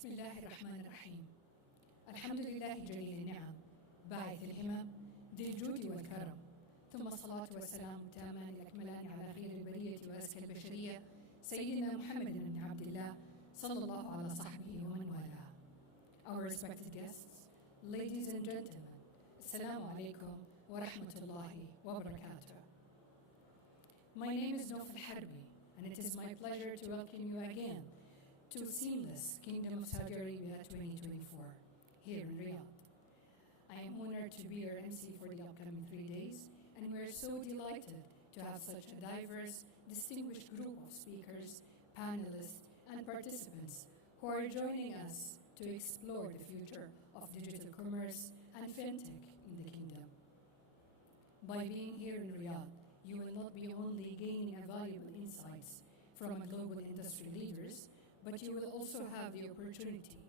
بسم الله الرحمن الرحيم. الحمد لله جليل النعم باعث الهمم ذي الجود والكرم، ثم الصلاة والسلام التامان الأكملان على خير البرية وأزكى البشرية سيدنا محمد بن عبد الله صلى الله على صحبه ومن والاه. Our respected guests, ladies and gentlemen, Assalamu alaikum wa rahmatullahi wa barakatuh. My name is Nouf Harbi, and it is my pleasure to welcome you again to Seamless Kingdom of Saudi Arabia 2024 here in Riyadh. I am honored to be your MC for the upcoming 3 days, and we are so delighted to have such a diverse, distinguished group of speakers, panelists, and participants who are joining us to explore the future of digital commerce and fintech in the kingdom. By being here in Riyadh, you will not be only gaining valuable insights from global industry leaders, but you will also have the opportunity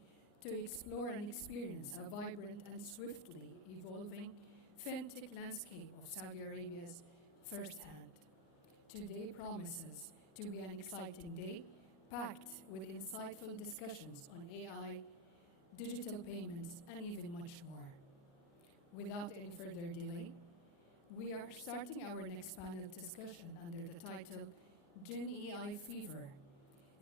to explore and experience a vibrant and swiftly evolving fintech landscape of Saudi Arabia's firsthand. Today promises to be an exciting day, packed with insightful discussions on AI, digital payments, and even much more. Without any further delay, we are starting our next panel discussion under the title Gen AI Fever,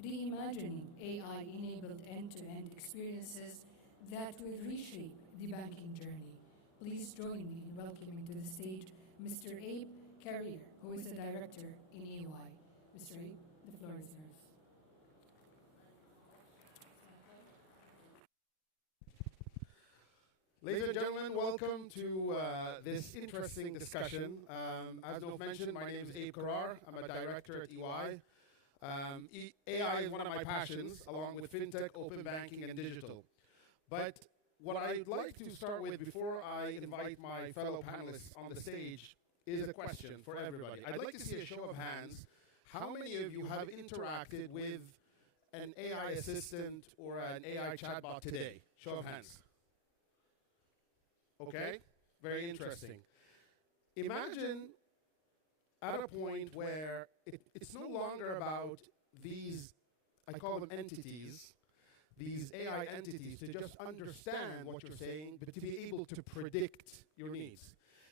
Reimagining AI-enabled end-to-end experiences that will reshape the banking journey. Please join me in welcoming to the stage Mr. Abe Karar, who is the director in AY. Mr. Abe, the floor is yours. Ladies and gentlemen, welcome to this interesting discussion. As Nouf mentioned, my name is Abe Karar. I'm a director at EY. AI is one of my passions, along with fintech, open banking, and digital. But what I'd like to start with before I invite my fellow panelists on the stage is a question for everybody. I'd like to see a show of hands. How many of you have interacted with an AI assistant or an AI chatbot today? Show of hands. Okay, very interesting. Imagine at a point where it's no longer about these, I call them entities, these AI entities, to just understand what you're saying, but to be able to predict your needs.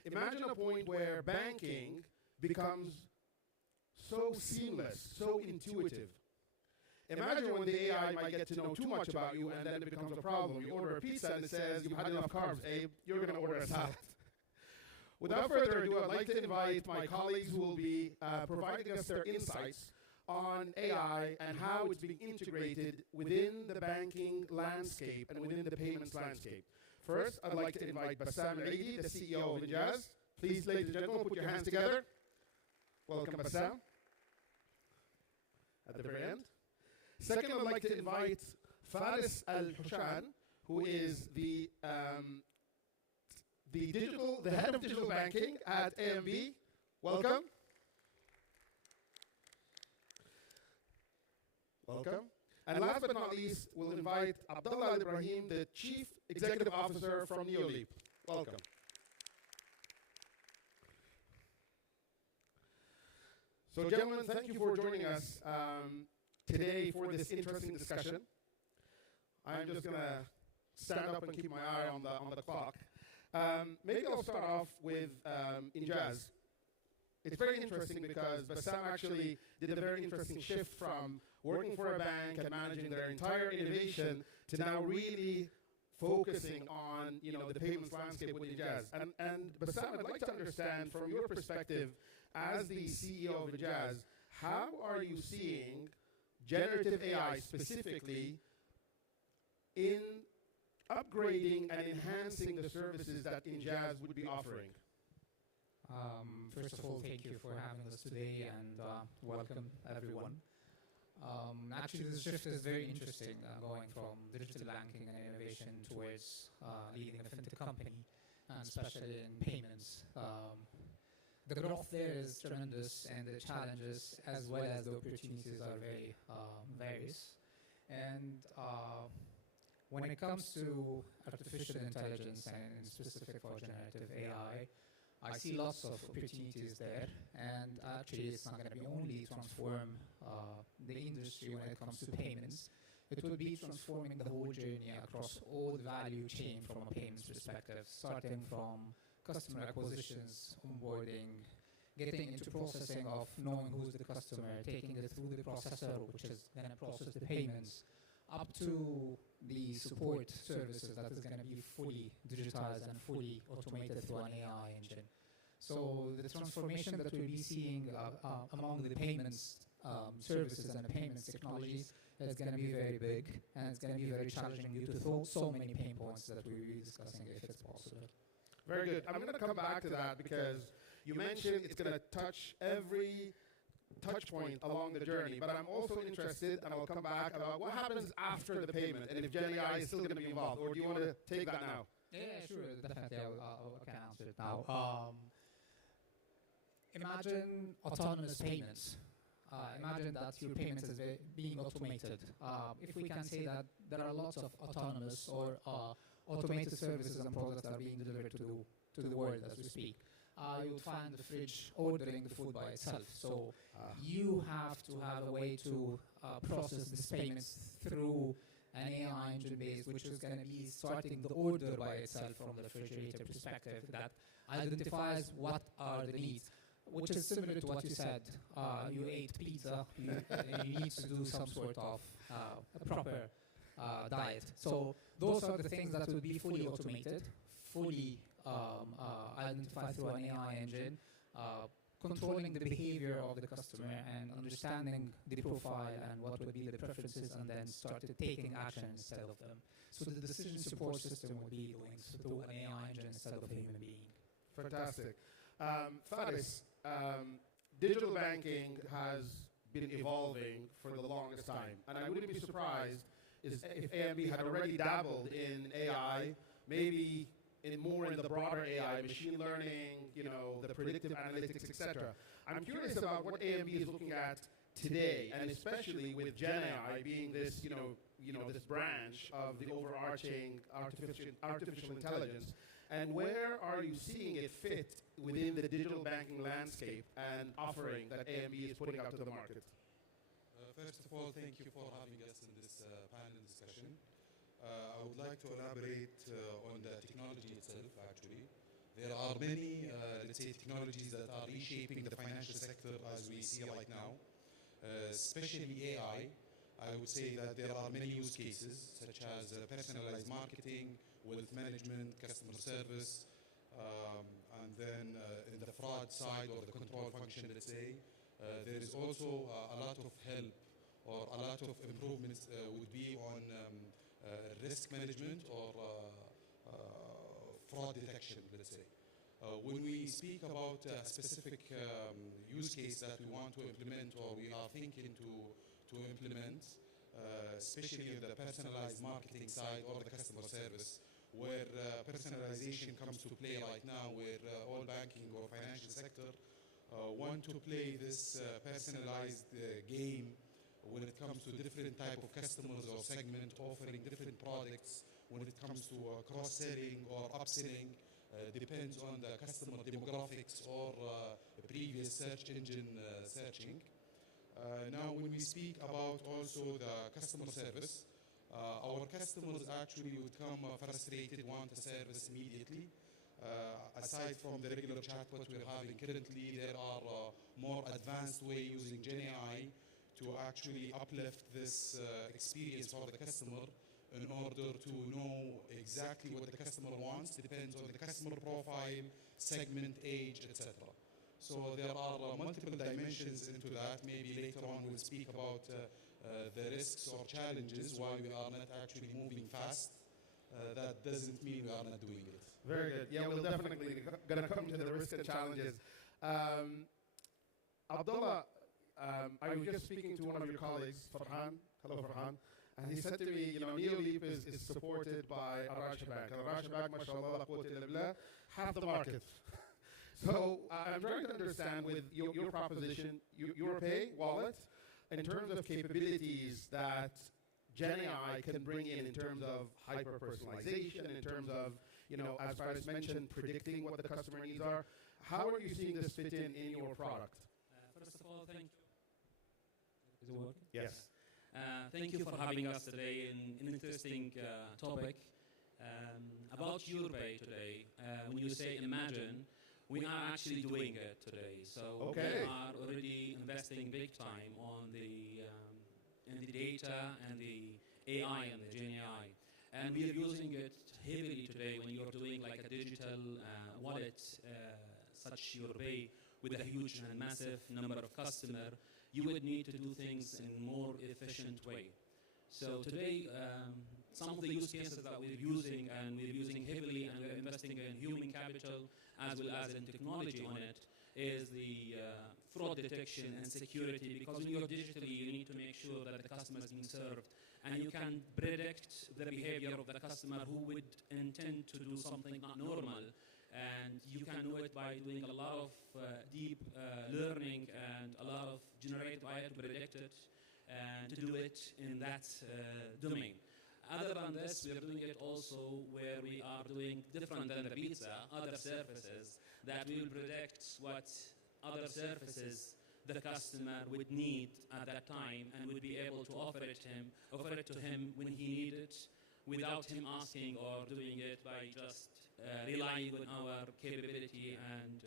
Imagine a point where banking becomes so seamless, so intuitive. Imagine when the AI might get to know too much about you, and then it becomes a problem. You order a pizza and it says, you've had enough carbs, Abe, you're going to order a salad. Without further ado, I'd like to invite my colleagues who will be providing us their insights on AI and how it's being integrated within the banking landscape and within the payments landscape. First, I'd like to invite Bassam, Aleidy, the CEO of Enjaz. Please, ladies and gentlemen, put your hands together. Welcome, Bassam. At the very end. Second, I'd like to invite Faris Al-Hushan, who is the head of digital banking at AMB. Welcome. Welcome. And last but not least, we'll invite Abdullah Alibrahim, the Chief Executive Officer from Neoleap. Welcome. So, gentlemen, thank you for joining us today for this interesting discussion. I'm just going to stand up and keep my eye on the clock. Maybe I'll start off with Enjaz. It's very interesting because Bassam actually did a very interesting shift from working for a bank and managing their entire innovation to now really focusing on the payments landscape with Enjaz. And Bassam, I'd like to understand from your perspective as the CEO of Enjaz, how are you seeing generative AI specifically in upgrading and enhancing the services that Enjaz would be offering? First of all, thank you for having us today, and welcome everyone. Actually, this shift is very interesting, going from digital banking and innovation towards leading a fintech company, and especially in payments. The growth there is tremendous, and the challenges as well as the opportunities are very various. And when it comes to artificial intelligence, and in specific for generative AI, I see lots of opportunities there, and actually it's not going to be only transform the industry when it comes to payments, it would be transforming the whole journey across all the value chain from a payments perspective, starting from customer acquisitions, onboarding, getting into processing of knowing who's the customer, taking it through the processor, which is going to process the payments, up to the support services that is going to be fully digitized and fully automated through an AI engine. So the transformation that we'll be seeing among the payments services and the payments technologies is going to be very big, and it's going to be very challenging due to so many pain points that we'll be discussing if it's possible. Very good. I'm going to come back to that because you mentioned it's going to touch every touch point along the journey, but I'm also interested, and I'll come back, about what happens after the payment, and if Gen AI is still going to be involved, or do you want to take that now? Yeah, sure, definitely, I can answer it now. Imagine autonomous payments. Imagine that your payments is being automated. If we can say that there are lots of autonomous or automated services and products that are being delivered to the world as we speak. You would find the fridge ordering the food by itself. So you have to have a way to process these payments through an AI engine base, which is going to be starting the order by itself from the refrigerator perspective that identifies what are the needs, which is similar to what you said. You ate pizza, you need to do some sort of a proper diet. So those are the things that will be fully automated, fully identified through an AI engine, controlling the behavior of the customer and understanding the profile and what would be the preferences, and then started taking action instead of them. So the decision support system would be doing through an AI engine instead of a human being. Fantastic. Faris, digital banking has been evolving for the longest time, and I wouldn't be surprised if AMB had already dabbled in AI, maybe more in the broader AI, machine learning, the predictive analytics, etc. I'm curious about what AMB is looking at today, and especially with Gen AI being this, this branch of the overarching artificial intelligence. And where are you seeing it fit within the digital banking landscape and offering that AMB is putting out to the market? First of all, thank you for having us in this panel discussion. I would like to elaborate on the technology itself, actually. There are many, let's say, technologies that are reshaping the financial sector as we see right now, especially AI. I would say that there are many use cases, such as personalized marketing, wealth management, customer service, and then in the fraud side or the control function, let's say, there is also a lot of help or a lot of improvements would be on risk management or fraud detection, let's say. When we speak about a specific use case that we want to implement or we are thinking to implement, especially in the personalized marketing side or the customer service, where personalization comes to play right now, where all banking or financial sector want to play this personalized game when it comes to different type of customers or segment, offering different products. When it comes to cross-selling or upselling, depends on the customer demographics or previous search engine searching. Now, when we speak about also the customer service, our customers actually would come frustrated, want a service immediately. Aside from the regular chatbot we're having currently, there are more advanced way using Gen AI to actually uplift this experience for the customer in order to know exactly what the customer wants. Depends on the customer profile, segment, age, etc. So there are multiple dimensions into that. Maybe later on we'll speak about the risks or challenges why we are not actually moving fast. That doesn't mean we are not doing it. Very good. Yeah, we'll definitely going to come to the risks and challenges. Abdullah, I was just speaking to one of your colleagues, Farhan. Hello, Farhan. And he said to me, Neoleap is supported by Bank. Bank, mashallah, half the market. So I'm trying to understand with your proposition, your pay wallet, in terms of capabilities that Gen AI can bring in terms of hyper-personalization, in terms of, as Faris mentioned, predicting what the customer needs are. How are you seeing this fit in your product? First of all, thank you. Is it working? Yes. Thank you for having us today in an interesting topic about your pay today. When you say imagine, we are actually doing it today. So we are already investing big time on in the data and the AI and the Gen AI. And we are using it heavily today when you're doing like a digital wallet, such your pay with a huge and massive number of customers. You would need to do things in a more efficient way. So today, some of the use cases that we're using, and we're using heavily, and we're investing in human capital as well as in technology on it, is the fraud detection and security. Because when you're digitally, you need to make sure that the customer is being served, and you can predict the behavior of the customer who would intend to do something not normal. And you can do it by doing a lot of deep learning and a lot of generative AI to predict it and to do it in that domain. Other than this, we are doing it also where we are doing different than the pizza, other services that will predict what other services the customer would need at that time and would be able to offer it to him when he needs it, without him asking or doing it by just relying on our capability and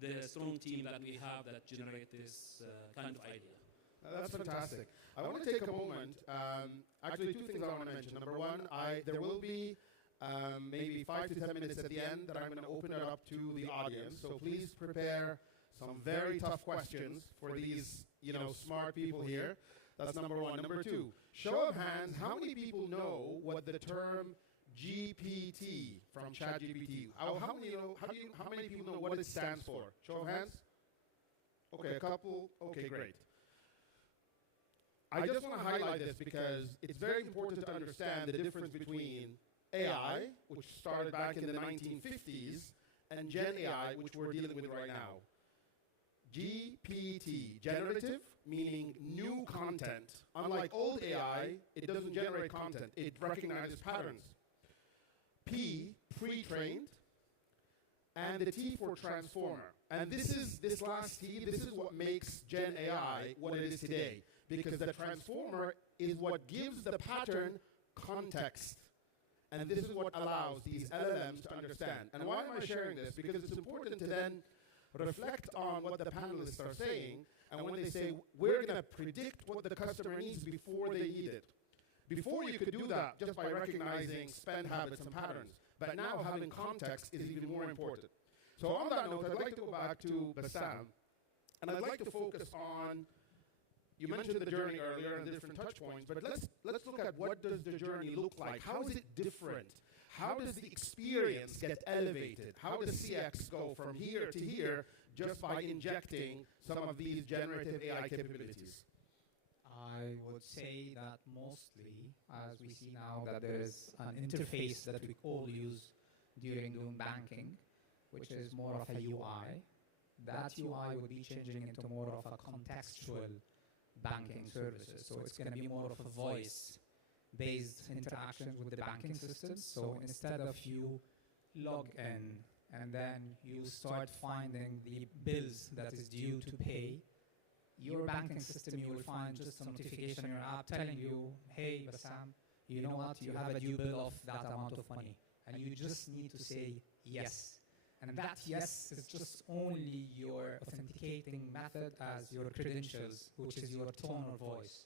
the strong team that we have that generate this kind of idea. That's fantastic. I want to take a moment. Actually, two things I want to mention. Number one, there will be maybe 5 to 10 minutes at the end that I'm going to open it up to the audience. So please prepare some very tough questions for these, smart people here. That's number one. Number two, show of hands, how many people know what the term GPT from ChatGPT, how many people know what it stands for? Show of hands? Okay, a couple. Okay, great. I just want to highlight this because it's very important to understand the difference between AI, which started back in the 1950s, and Gen AI, which we're dealing with right now. GPT, generative, meaning new content. Unlike old AI, it doesn't generate content. It recognizes patterns. P, pre-trained, and the T for transformer. And this last T, this is what makes Gen AI what it is today. Because the transformer is what gives the pattern context. And this is what allows these LLMs to understand. And why am I sharing this? Because it's important to then reflect on what the panelists are saying. And when they say, we're going to predict what the customer needs before they need it. Before you could do that just by recognizing spend habits and patterns. But now having context is even more important. So on that note, I'd like to go back to Bassam. And I'd like to focus on, you mentioned the journey earlier and the different touch points, but let's look at what does the journey look like? How is it different? How does the experience get elevated? How does CX go from here to here just by injecting some of these generative AI capabilities? I would say that mostly, as we see now, that there is an interface that we all use during doing banking, which is more of a UI. That UI would be changing into more of a contextual banking services. So it's going to be more of a voice-based interactions with the banking systems. So instead of you log in and then you start finding the bills that is due to pay, your banking system, you will find just a notification in your app telling you, hey, Bassam, you know what, you have a due bill of that amount of money. And you just need to say yes. And that yes is just only your authenticating method as your credentials, which is your tone of voice.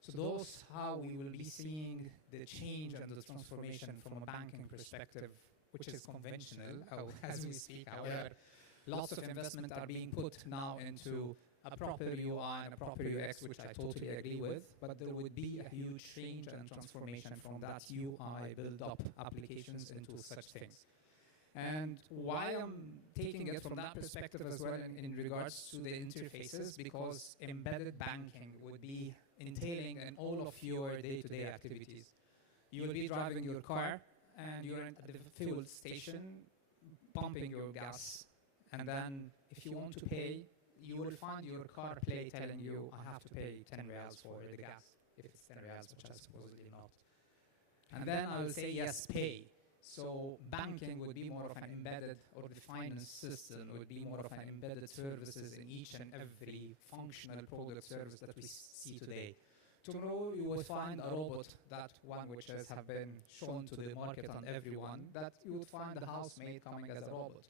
So those how we will be seeing the change and the transformation from a banking perspective, which is conventional as we speak. However, lots of investment are being put now into a proper UI and a proper UX, which I totally agree with, but there would be a huge change and transformation from that UI build-up applications into such things. And why I'm taking it from that perspective as well in regards to the interfaces, because embedded banking would be entailing in all of your day-to-day activities. You will be driving your car and you're at the fuel station pumping your gas, and then if you want to pay, you will find your car play telling you, I have to pay 10 reals for the gas, if it's 10 reals, which I supposedly not. And then I'll say, yes, pay. So banking would be more of an embedded, or the finance system would be more of an embedded services in each and every functional product service that we see today. tomorrow you will find a robot, that one which has have been shown to the market and everyone, that you would find a housemaid coming as a robot.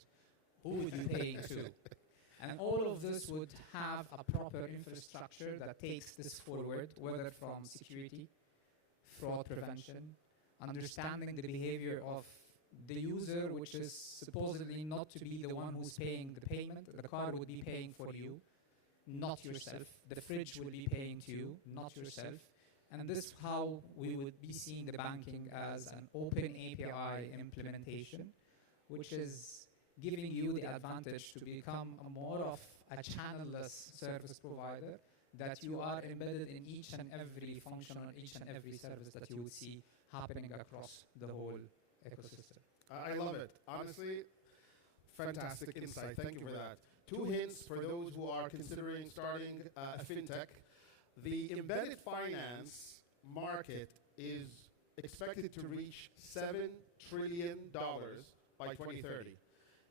Who would you paying to? And all of this would have a proper infrastructure that takes this forward, whether from security, fraud prevention, understanding the behavior of the user, which is supposedly not to be the one who's paying the payment. The car would be paying for you, not yourself. The fridge will be paying to you, not yourself. And this is how we would be seeing the banking as an open API implementation, which is giving you the advantage to become more of a channel-less service provider, that you are embedded in each and every function or each and every service that you would see happening across the whole ecosystem. I love it. Honestly, fantastic insight. Thank you for that. 2 hints for those who are considering starting a fintech. The embedded finance market is expected to reach $7 trillion by 2030.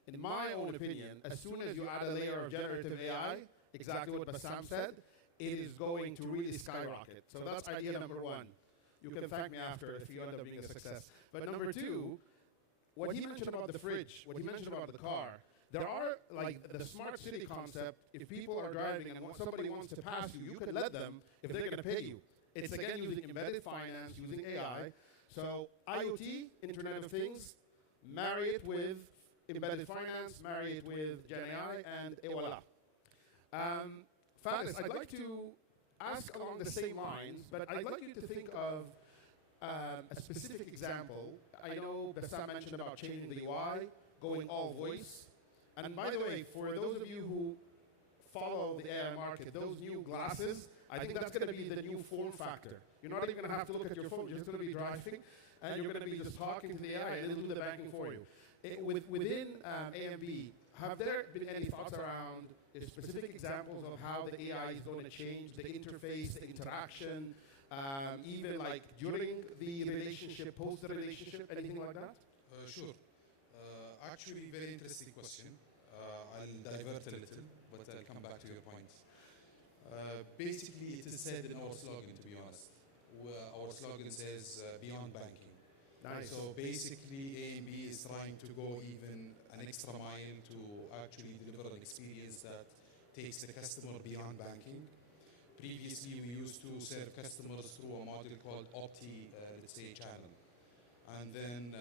In my own opinion, as soon as you add a layer of generative AI, exactly what Bassam said, it is going to really skyrocket. So that's idea number 1. You can thank me after if you end up being a success. But number 2, what he mentioned about the fridge, what he mentioned about the car, there are, like, the smart city concept. If people are driving and somebody wants to pass you, you can let them if they're going to pay you. It's, again, using embedded finance, using AI. So IoT, Internet of Things, marry it with embedded finance, marry it with Gen AI, and et voila. Faris, I'd like to ask along the same lines, but I'd like you to think of a specific example. I know Bassam mentioned about changing the UI, going all voice. And by the way, for those of you who follow the AI market, those new glasses, I think that's going to be the new form factor. You're not even going to have to look at your phone. You're just going to be driving, and you're going to be just talking to the AI, and it'll do the banking for you. Within AMB, have there been any thoughts around specific examples of how the AI is going to change the interface, the interaction, even like during the relationship, post the relationship, anything like that? Sure. Actually, very interesting question. I'll divert a little, but I'll come back to your point. Basically, it is said in our slogan, to be honest. Our slogan says, beyond banking. Nice. So basically, AMB is trying to go even an extra mile to actually deliver an experience that takes the customer beyond banking. Previously, we used to serve customers through a model called Opti, let's say, channel. And then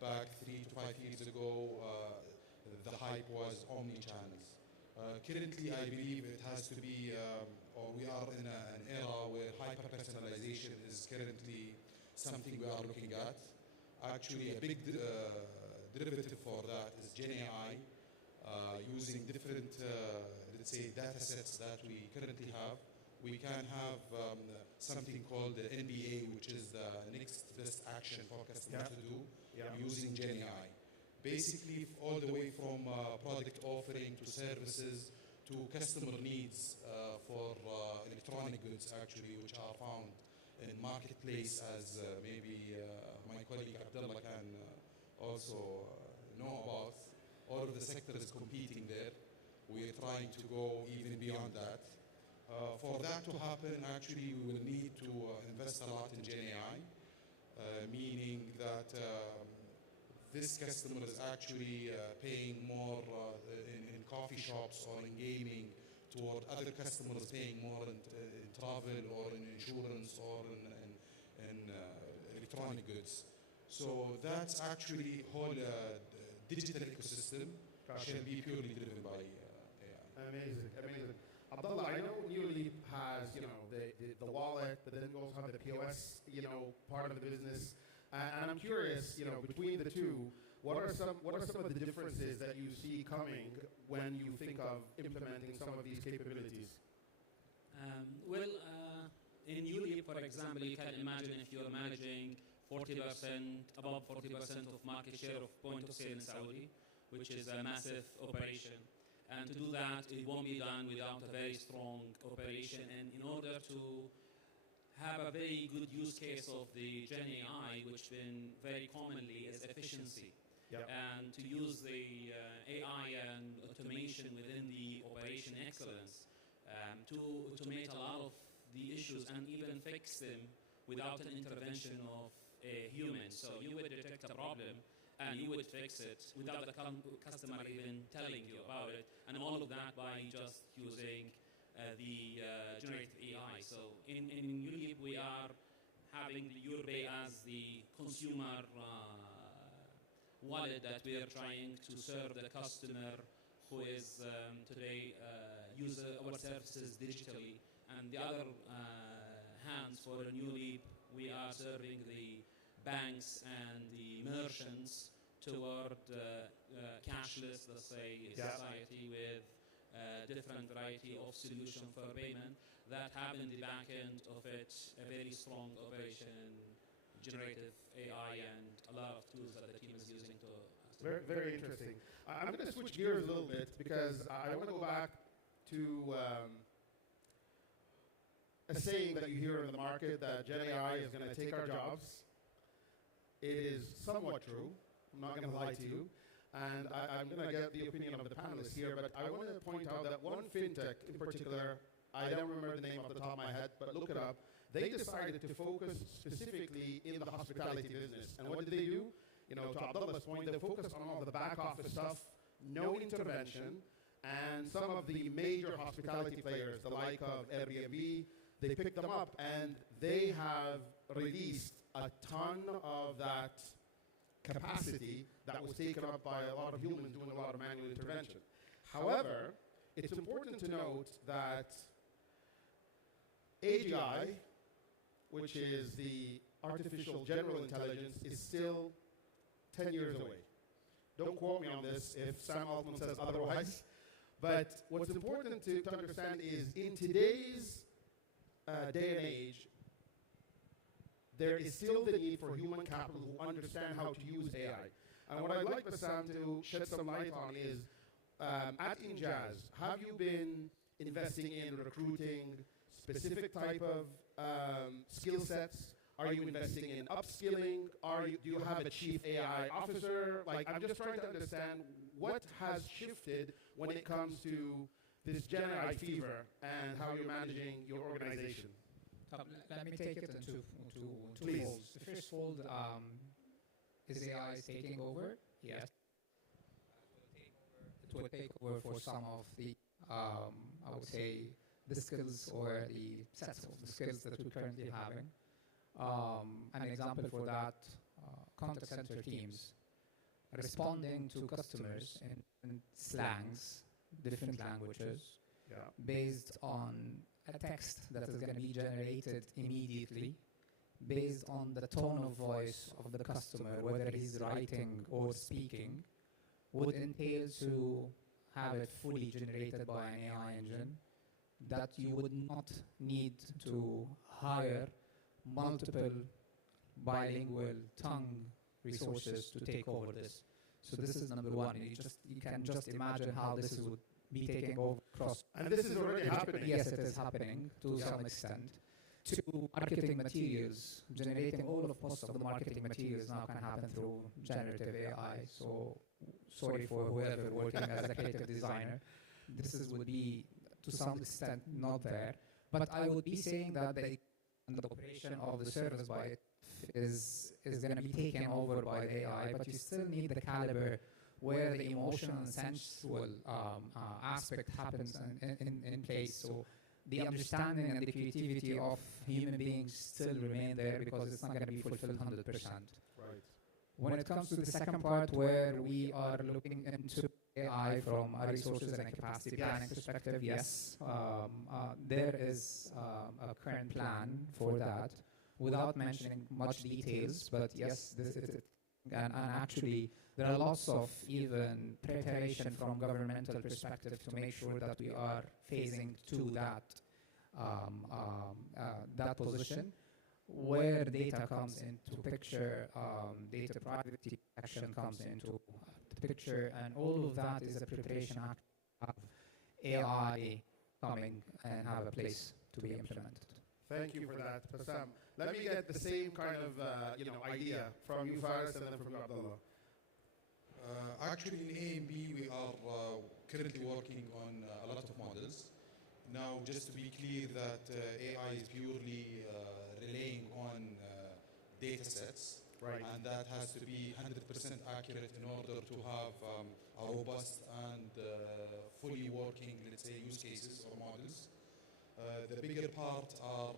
back 3 to 5 years ago, the hype was omni-channels. Currently, I believe it has to be, or we are in an era where hyper-personalization is currently something we are looking at. Actually, a big derivative for that is Gen AI, using different, let's say, data sets that we currently have. We can have something called the NBA, which is the next best action for customers to do, using Gen AI. Basically, all the way from product offering to services to customer needs for electronic goods, actually, which are found in marketplace, as maybe my colleague Abdullah can also know about. All of the sector is competing there. We're trying to go even beyond that. For that to happen, actually, we will need to invest a lot in Gen AI, meaning that this customer is actually paying more in coffee shops or in gaming, toward other customers paying more in travel or in insurance or in electronic goods. So that's actually whole digital ecosystem shall be purely driven by AI. Amazing, amazing. Abdullah, I know Neoleap has, the wallet, but then you also have the POS, part of the business. And I'm curious, between the two, what are some of the differences that you see coming when you think of implementing some of these capabilities? In Neoleap, for example, you can imagine if you're managing 40%, above 40% of market share of point of sale in Saudi, which is a massive operation. And to do that, it won't be done without a very strong operation. And in order to have a very good use case of the Gen AI, which been very commonly is efficiency, and to use the AI and automation within the operation excellence to automate a lot of the issues and even fix them without an intervention of a human. So you would detect a problem and you would fix it without the customer even telling you about it, and all of that by just using the generative AI. So in Neoleap, we are having the Europay as the consumer wallet that we are trying to serve the customer who is today use our services digitally. And the other hands for a Neoleap, we are serving the banks and the merchants toward cashless, let's say, society with different variety of solution for payment that have in the back end of it a very strong operation, generative AI, and a lot of tools that the team is using to. Very, very interesting. I'm going to switch gears a little bit because I want to go back to a saying that you hear in the market that Gen AI is going to take our jobs. It is somewhat true. I'm not going to lie to you. And I'm going to get the opinion of the panelists here, but I want to point out that one fintech in particular, I don't remember the name off the top of my head, but look it up. They decided to focus specifically in the hospitality business. And what did they do? You know, to Abdullah's point, they focused on all the back office stuff, no intervention, and some of the major hospitality players, the like of Airbnb, they picked them up and they have released a ton of that capacity that was taken up by a lot of humans doing a lot of manual intervention. However, it's important to note that AGI, which is the artificial general intelligence, is still 10 years away. Don't quote me on this if Sam Altman says otherwise. But what's important to understand is in today's day and age, there is still the need for human capital who understand how to use AI. And what I'd like Bassam to shed some light on is, at Enjaz, have you been investing in recruiting specific type of skill sets? Are you investing in upskilling? Do you have a chief AI officer? Like, I'm just trying to understand what has shifted when it comes to this Gen AI fever and how you're managing your organization. Let me take it in two Please. folds. The first fold is AI taking over. Yes. It will take over for some of the, I would say, the skills or the sets of the skills that we're currently having. An example for that, contact center teams responding to customers in slangs, different languages, based on a text that is going to be generated immediately, based on the tone of voice of the customer, whether he's writing or speaking, would entail to have it fully generated by an AI engine, that you would not need to hire multiple bilingual tongue resources to take over this. So this is number one. You can just imagine how this would be taking over across. And this is already happening. Yes, it is happening to some extent. To marketing materials, generating all of most of the marketing materials now can happen through generative AI. So sorry for whoever working as a creative designer. Would be to some extent not there. But I would be saying that the operation of the service by it is going to be taken over by the AI, but you still need the caliber where the emotional and sensual aspect happens in place. So the understanding and the creativity of human beings still remain there because it's not going to be fulfilled 100%. Right. When it comes to the second part where we are looking into AI from a resources and a capacity planning perspective, yes, there is a current plan for that without mentioning much details, but yes, and actually there are lots of even preparation from governmental perspective to make sure that we are phasing to that position where data comes into picture, data privacy protection comes into the picture, and all of that is a preparation act of AI coming and have a place to be implemented. Thank you for that, Bassam. Let me get the same kind of idea from you, Faris, and then from you, Abdullah. Actually, in A and B, we are currently working on a lot of models. Now, just to be clear that AI is purely relying on data sets, Right. and that has to be 100% accurate in order to have a robust and fully working, let's say, use cases or models. The bigger part are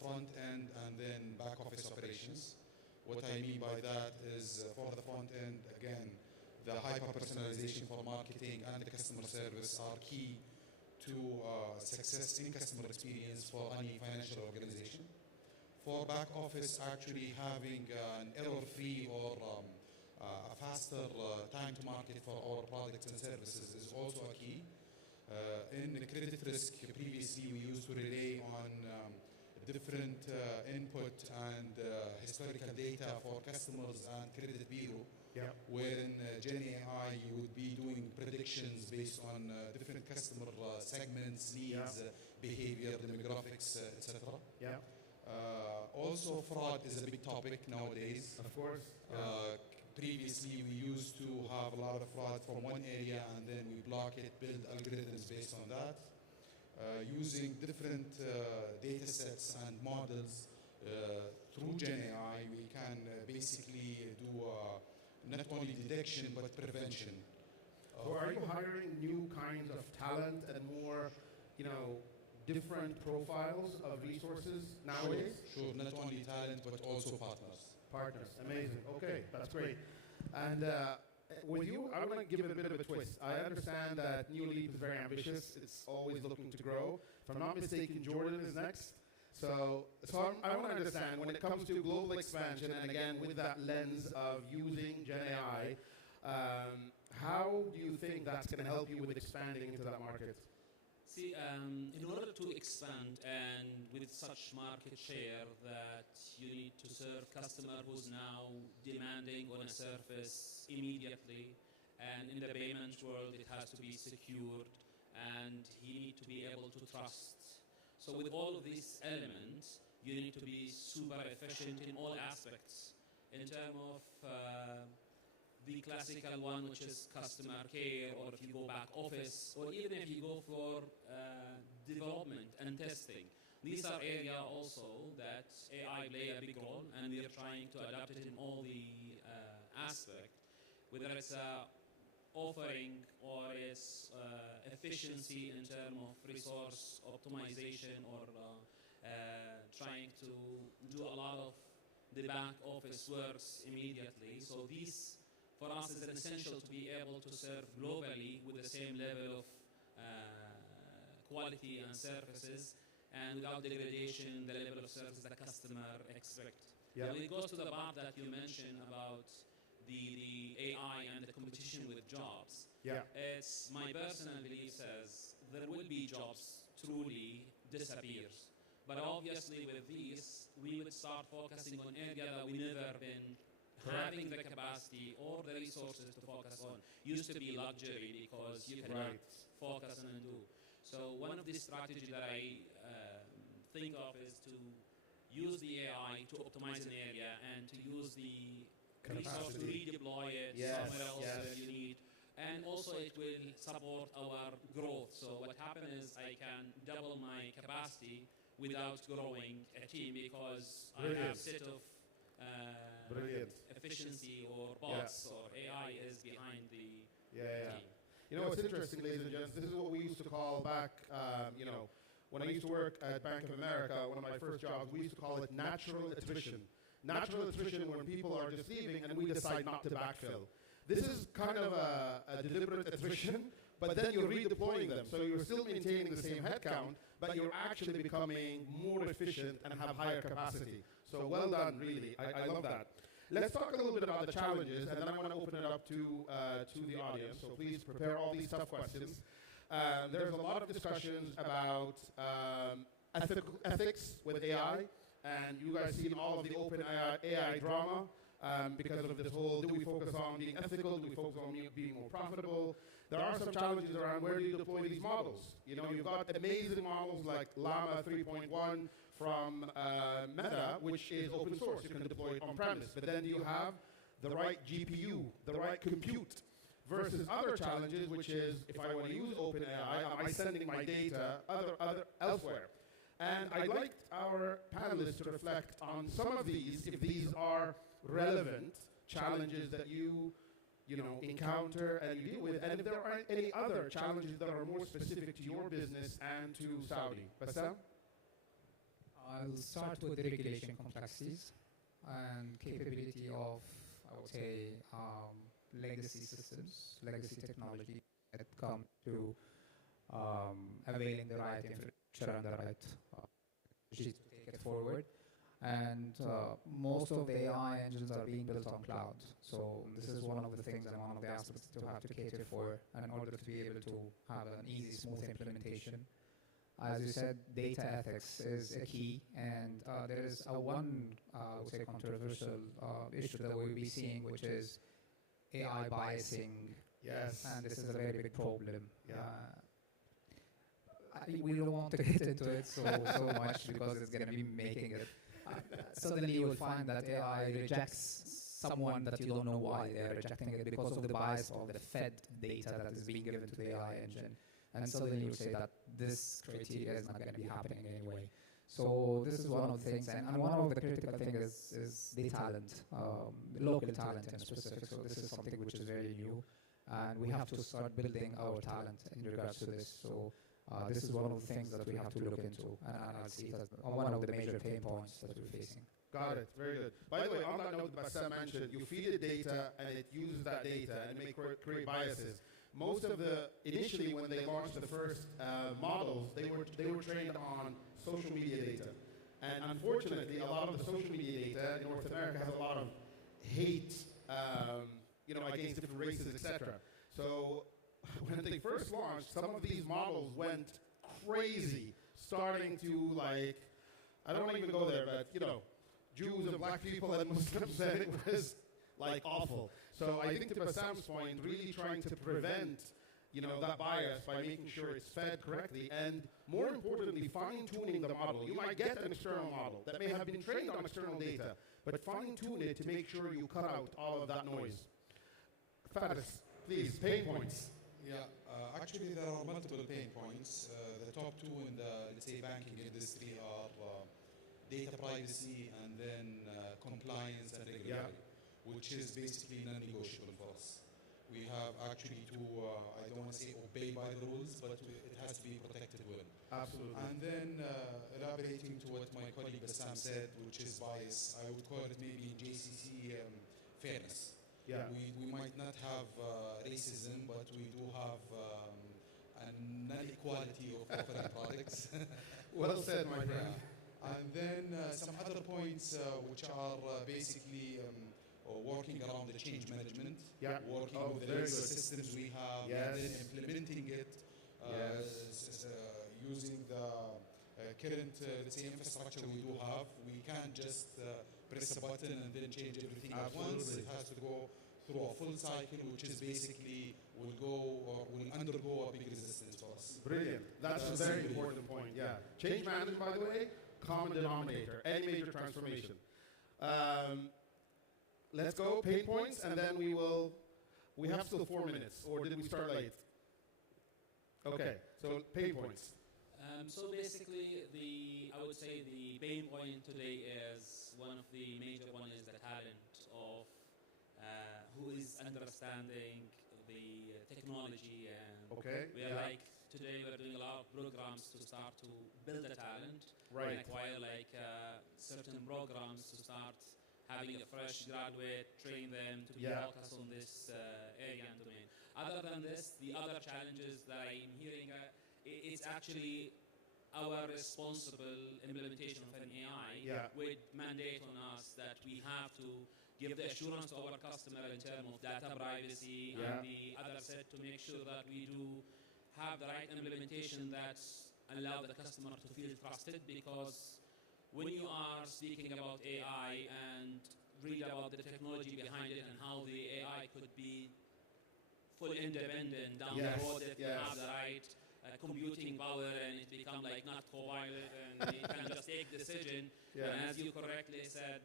front end and then back office operations. What I mean by that is for the front end, again, the hyper-personalization for marketing and the customer service are key to success in customer experience for any financial organization. For back office, actually having an error-free or a faster time to market for our products and services is also a key. In the credit risk, previously we used to rely on different input and historical data for customers and credit bureau, wherein Gen AI you would be doing predictions based on different customer segments, needs, behavior, demographics, etc. Also, fraud is a big topic nowadays. Of course. Previously, we used to have a lot of fraud from one area and then we block it, build algorithms based on that. Using different data sets and models through Gen AI, we can basically do not only detection but prevention. So are you hiring new kinds of talent and more, different profiles of resources nowadays? Sure, not only talent but also partners. Partners, amazing. Okay, that's great. And with you, I want to give it a bit of a twist. I understand that Neoleap is very ambitious. It's always looking to grow. If I'm not mistaken, Jordan is next. So I want to understand, when it comes to global expansion, and again, with that lens of using Gen AI, how do you think that's going to help you with expanding into that market? See, in order to expand and with such market share that you need to serve customer who's now demanding on a service immediately, and in the payment world it has to be secured and he need to be able to trust. So with all of these elements, you need to be super efficient in all aspects in terms of the classical one, which is customer care, or if you go back office, or even if you go for development and testing. These are areas also that AI play a big role, and we are trying to adapt it in all the aspects, whether it's offering or it's efficiency in terms of resource optimization, or trying to do a lot of the back office works immediately. So these for us is essential to be able to serve globally with the same level of quality and services, and without degradation, the level of service the customer expect. When it goes to the part that you mentioned about the AI and the competition with jobs, it's my personal belief says there will be jobs truly disappears. But obviously with these, we would start focusing on areas that we never been having the capacity or the resources to focus on. Used to be luxury because you cannot focus on and do. So one of the strategies that I think of is to use the AI to optimize an area and to use the resource to redeploy it somewhere else that you need. And also it will support our growth. So what happens is I can double my capacity without growing a team because I have a set of efficiency or bots or AI is behind the team. It's interesting, ladies and gents. This is what we used to call back, when I used to work at Bank of America, one of my first jobs, we used to call it natural attrition. Natural attrition when people are just leaving and we decide not to backfill. This is kind of a deliberate attrition, but then you're redeploying them. So you're still maintaining the same headcount, but you're actually becoming more efficient and have higher capacity. So well done, really. I love that. Let's talk a little bit about the challenges, and then I want to open it up to the audience. So please prepare all these tough questions. There's a lot of discussions about ethics with AI, and you guys seen all of the open AI drama because of this whole, do we focus on being ethical, do we focus on being more profitable? There are some challenges around where do you deploy these models. You've got amazing models like Llama 3.1 from Meta, which is open source. You can deploy it on premise. But then do you have the right GPU, the right compute, versus other challenges, which is if I want to use OpenAI, am I sending my data elsewhere? And I'd like our panelists to reflect on some of these, if these are relevant challenges that you encounter and you deal with, and if there are any other challenges that are more specific to your business and to Saudi. Bassam? I'll start with the regulation complexities and capability of, I would say, legacy systems, legacy technology that come to availing the right infrastructure and the right technology to take it forward. And most of the AI engines are being built on cloud. So this is one of the things and one of the aspects to have to cater for in order to be able to have an easy, smooth implementation. As you said, data ethics is a key, and there is one, I would say, controversial issue that we'll be seeing, which is AI biasing. Yes. And this is a very big problem. Yeah. We don't want to get into it so much because it's going to be making it. Suddenly you will find that AI rejects someone that you don't know why they're rejecting it because of the bias of the fed data that is being given to the AI engine. And suddenly you say that this criteria is not going to be happening anyway. So this is one of the things, and one of the critical things is the talent, local talent in specific. So this is something which is very new, and we have to start building our talent in regards to this. So this is one of the things that we have to look into, and I see it as one of the major pain points that we're facing. Got it. Very good. By the way, on that note, Bassam mentioned, you feed it data, and it uses that data and create biases. Most of initially when they launched the first models, they were trained on social media data. And unfortunately, a lot of the social media data in North America has a lot of hate, against different races, etc. So when they first launched, some of these models went crazy, starting to I don't want to even go there, but Jews and black people and Muslims, and it was awful. So I think to Bassam's point, really trying to prevent that bias by making sure it's fed correctly, and more importantly, fine-tuning the model. You might get an external model that may have been trained on external data, but fine-tune it to make sure you cut out all of that noise. Faris, please, pain points. Yeah, actually there are multiple pain points. The top two in the, let's say, banking industry are data privacy and then compliance and regulatory, which is basically non-negotiable for us. We have actually to, I don't want to say obey by the rules, but it has to be protected well. Absolutely. And then elaborating to what my colleague Bassam said, which is bias, I would call it maybe in JCC fairness. Yeah. We might not have racism, but we do have an inequality of offering products. Well said, my friend. And then some other points which are basically working around the change management, working with the systems we have, and then implementing it, using the current, let's say, infrastructure we do have. We can't just press a button and then change everything at once. It has to go through a full cycle, which is basically will undergo a big resistance for us. Brilliant. That's a very important point, yeah. Change management, by the way, common denominator, any major transformation. Let's go, pain points, and then we have still 4 minutes, or did we start late? Okay, so pain points. So basically, I would say the pain point today is one of the major one is the talent of who is understanding the technology, and we are today we're doing a lot of programs to start to build the talent, and acquire certain programs to start having a fresh graduate, train them to be focused on this area and domain. Other than this, the other challenges that I'm hearing, it's actually our responsible implementation of an AI would mandate on us that we have to give the assurance to our customer in terms of data privacy and the other set to make sure that we do have the right implementation that allow the customer to feel trusted, because when you are speaking about AI and read about the technology behind it and how the AI could be full independent down the road, that have the right computing power and it become not co-pilot and it can just take decision. And as you correctly said,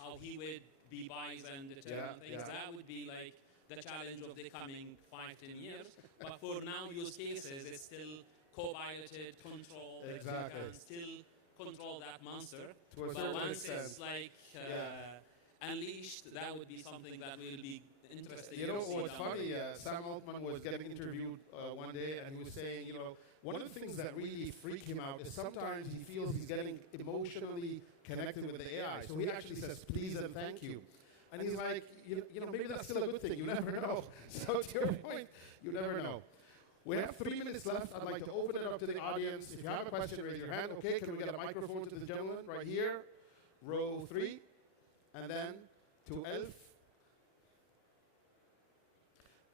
how he would be biased and determine things, that would be the challenge of the coming 5-10 years. But for now, use cases, it's still co-piloted, controlled. Exactly. You can still control that monster. To a But certain once extent. it's like unleashed, that would be something that will be interesting. You know to see what's down the funny? road. Sam Altman was getting interviewed one day, and he was saying, you know, one of the things that really freak him out is sometimes he feels he's getting emotionally connected with the AI. So he actually says, please and thank you. And he's like, you know, maybe that's still a good thing. You never know. So to your point, you never know. We have 3 minutes left. I'd like to open it up to the audience. If you have a question, raise your hand. Okay, can we get a microphone to the gentleman right here? Row 3. And then to Elf.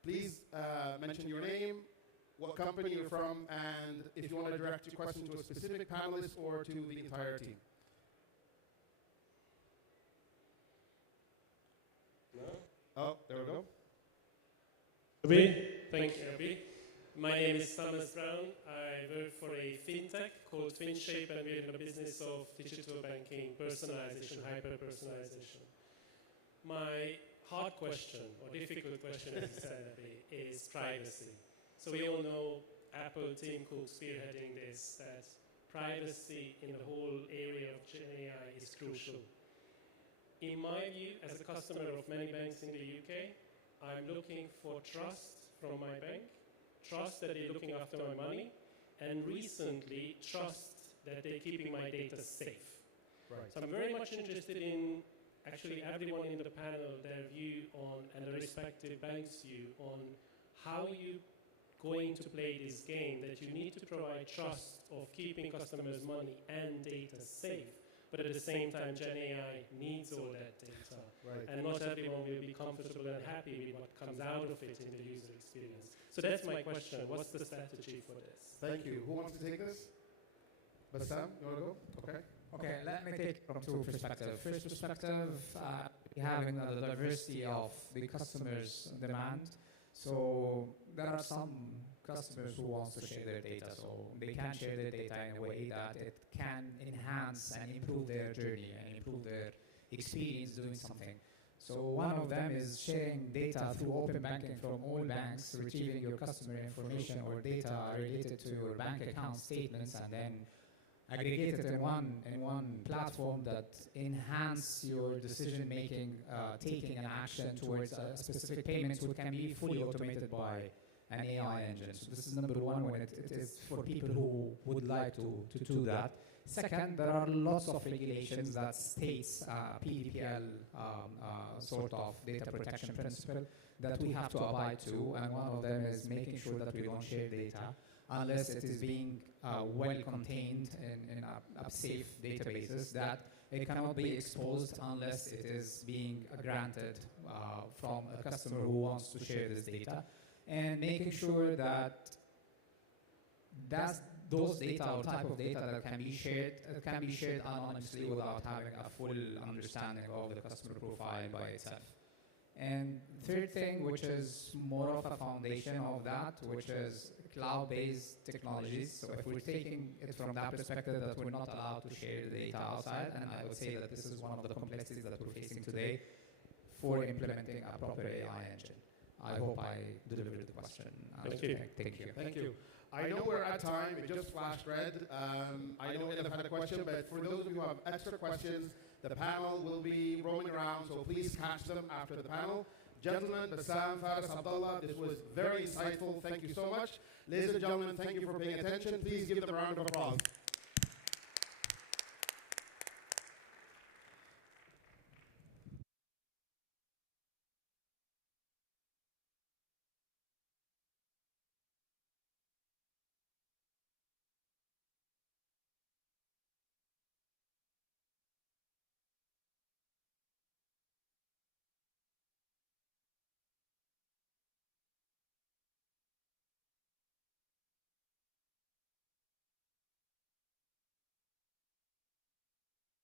Please mention your name, what company you're from, and if you want to direct your question to a specific panelist or to the entire team. Oh, there we go. Thank you, Harbi. My name is Thomas Brown. I work for a fintech called reshape, and we're in the business of digital banking, personalization, hyper-personalization. My hard question, or difficult question, as you said, Harbi, is privacy. So we all know Apple, Tim Cook spearheading this, that privacy in the whole area of Gen AI is crucial. In my view, as a customer of many banks in the UK, I'm looking for trust from my bank, trust that they're looking after my money, and recently, trust that they're keeping my data safe. Right. So I'm very much interested in actually everyone in the panel, their view on, and the respective banks' view on how you going to play this game, that you need to provide trust of keeping customers' money and data safe, but at the same time, Gen AI needs all that data. Right. And not everyone will be comfortable and happy with what comes out of it in the user experience. So that's my question. What's the strategy for this? Thank you. Who wants to take this? Bassam, you want to go? Okay. Okay, let me take from two perspectives. First perspective, having the diversity of the customers' demand. So there are some customers who want to share their data, so they can share their data in a way that it can enhance and improve their journey and improve their experience doing something. So one of them is sharing data through open banking from all banks, retrieving your customer information or data related to your bank account statements, and then aggregate it in one platform that enhance your decision making, taking an action towards a specific payment, which can be fully automated by an AI engine. So this is number one when it is for people who would like to do that. Second, there are lots of regulations that states PDPL sort of data protection principle that we have to abide to, and one of them is making sure that we don't share data unless it is being well contained in a safe databases, that it cannot be exposed unless it is being granted from a customer who wants to share this data, and making sure that those data or type of data that can be shared anonymously without having a full understanding of the customer profile by itself. And third thing, which is more of a foundation of that, which is cloud-based technologies. So if we're taking it from that perspective that we're not allowed to share the data outside, and I would say that this is one of the complexities that we're facing today for implementing a proper AI engine. I hope I delivered the question. Thank you. Thank you. Thank you. I know we're at time. It just flashed red. I know Elif had a question, but for those of you who have extra questions, the panel will be roaming around, so please catch them after the panel. Gentlemen, Bassam, Faris, Abdullah, this was very insightful. Thank you so much. Ladies and gentlemen, thank you for paying attention. Please give them a round of applause.